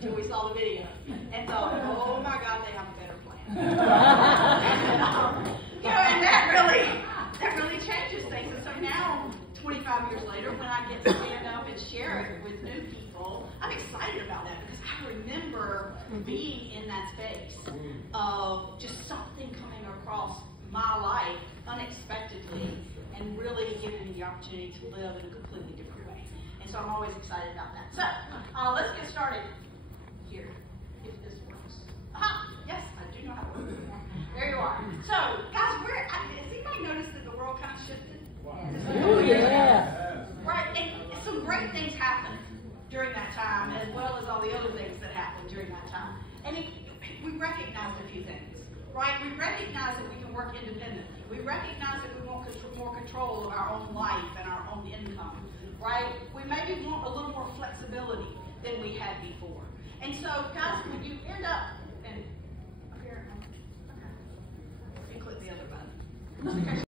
until we saw the video and thought, oh my God, they have a better plan. And that really changes things. And so now, 25 years later, when I get to stand up and share it with new people, I'm excited about that because I remember being in that space of just something coming across my life unexpectedly and really giving me the opportunity to live in a completely different way. And so I'm always excited about that. So let's get started here, if this works. Yes, I do know how to work. There you are. So, guys, has anybody noticed that the world kind of shifted? Oh, yeah. Right, and some great things happened during that time, as well as all the other things that happened during that time. And we recognized a few things, right? We recognize that we can work independently. We recognize that we want more control of our own life and our own income, right? We maybe want a little more flexibility than we had before. And so, guys, when you end up, and up here, okay, you click the other button.